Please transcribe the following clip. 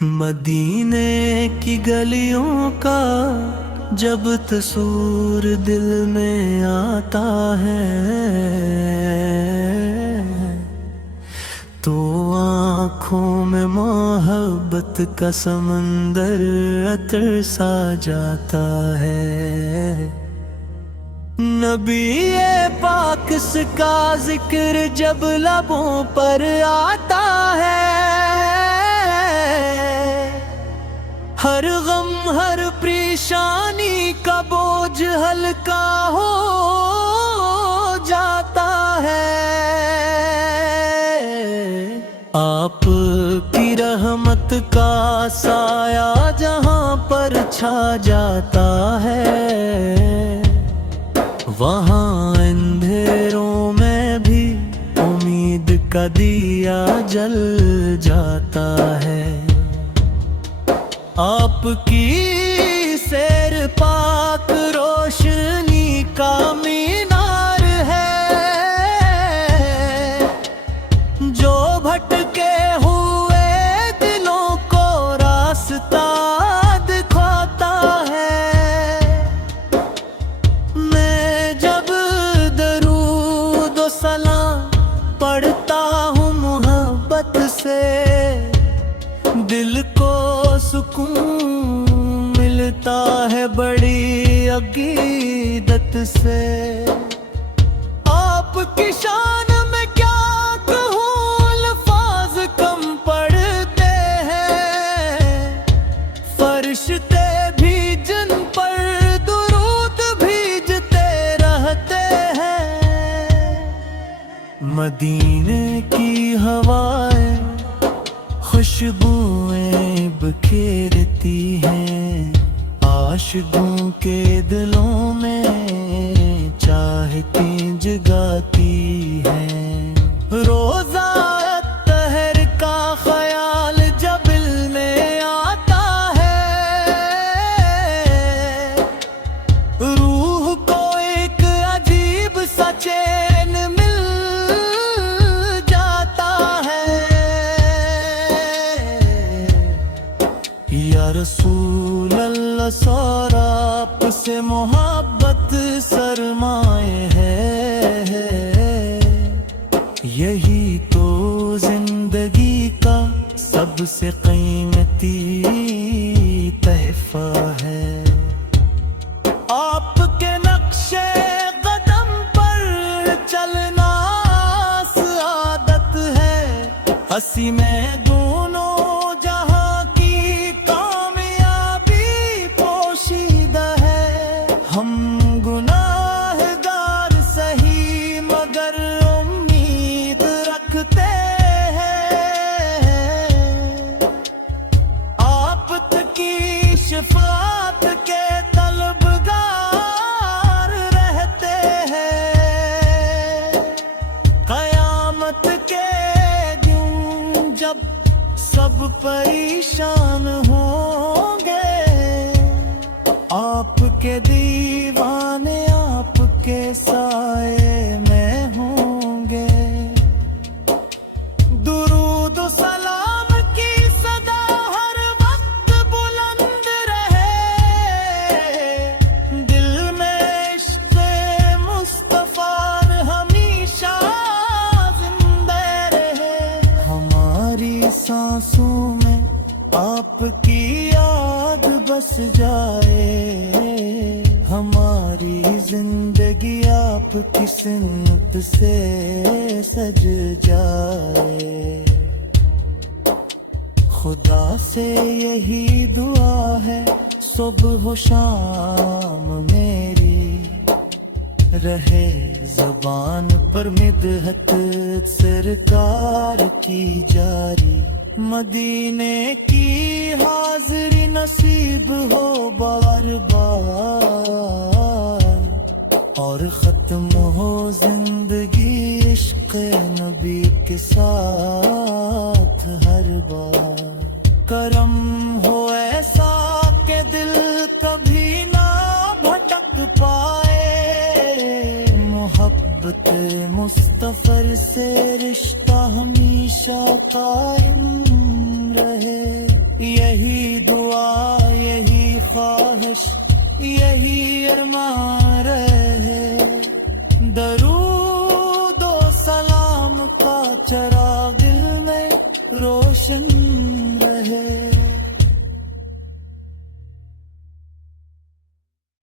مدینے کی گلیوں کا جب تصور دل میں آتا ہے تو آنکھوں میں محبت کا سمندر عطر سا جاتا ہے۔ نبی پاک کا ذکر جب لبوں پر آتا ہے، ہر غم ہر پریشانی کا بوجھ ہلکا ہو جاتا ہے۔ آپ کی رحمت کا سایہ جہاں پر چھا جاتا ہے، وہاں اندھیروں میں بھی امید کا دیا جل جاتا ہے۔ آپ کی سیر پاک روشنی کا مینار ہے، جو بھٹکے ہوئے دلوں کو راستہ دکھاتا ہے۔ میں جب درود و سلام پڑھتا ہوں محبت سے، دل کو سکون ملتا ہے بڑی عقیدت سے۔ آپ کی شان میں کیا کہوں، الفاظ کم پڑتے ہیں، فرشتے بھی جن پر درود بھیجتے رہتے ہیں۔ مدینے کی ہوائیں خوشبوئیں بکھیرتی ہیں، عاشقوں کے دلوں میں چاہتیں جگاتی ہیں۔ روزہ طہر کا خیال جب دل میں آتا ہے، روح کو ایک عجیب سا چین مل جاتا ہے۔ یا رسول اللہ، سور آپ سے محبت سرمائے ہے، یہی تو زندگی کا سب سے قیمتی تحفہ ہے۔ آپ کے نقش قدم پر چلنا سعادت ہے، ہنسی میں دونوں جہاں کی کامیابی پوشیدہ ہے۔ ہم گناہ گار سہی مگر امید رکھتے ہیں، آپ کی شفاعت کے طلبگار رہتے ہیں۔ قیامت کے دن جب سب پریشان ہوں گے، آپ کے دیوانے آپ کے سائے میں ہوں گے۔ درود و سلام کی صدا ہر وقت بلند رہے، دل میں عشق مصطفیٰ ہمیشہ زندہ رہے۔ ہماری سانسوں میں آپ کی یاد بس جائے، ہماری زندگی آپ کی سنت سے سج جائے۔ خدا سے یہی دعا ہے صبح و شام میری، رہے زبان پر مدحت سرکار کی جاری۔ مدینے کی حاضری نصیب ہو بار بار، اور ختم ہو زندگی عشق نبی کے ساتھ ہر بار۔ کرم ہو ایسا کہ دل کبھی نہ بھٹک پائے، محبت مصطفی سے رشتہ ہمیشہ قائم رہے۔ یہی دعا یہی خواہش یہی ارمان رہے درود و سلام کا چراغ دل میں روشن